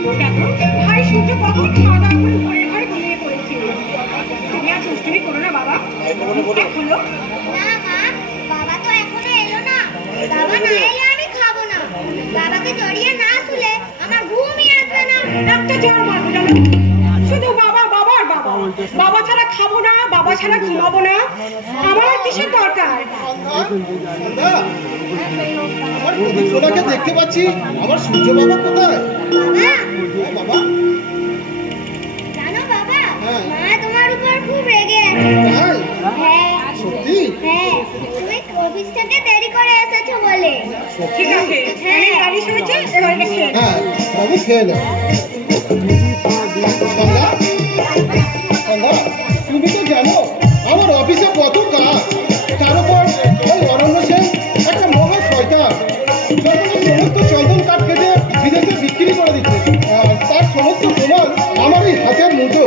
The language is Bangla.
যে কখন খাওয়া দাওয়া করে ঘরে ঘরে ঘুমিয়ে পড়েছি। তুমি আর দুষ্টুমি করো না বাবা। এখনও। না মা বাবা তো এখনও এলো না। বাবা না এলে আমি খাব না। বাবাকে জড়িয়ে না শুলে আমার ঘুমই আসবে না। একটা জ্বর মারবো জানো? শুধু বাবা বাবা আর বাবা। বাবা ছাড়া খাব না বাবা ছাড়া ঘুমাবো না। আমার আর কিসের দরকার? আমার দেখতে পাচ্ছি। আমার সূর্য বাবা কোথায়? মা তোমার উপর খুব রেগে আছে। হ্যাঁ। সত্যি? হ্যাঁ তুমি অফিস থেকে দেরি করে এসেছ বলে। ঠিক আছে হ্যাঁ। পানি শুনেছো হ্যাঁ পানি খেয়ে নাও আমার এই হাতের মুঠো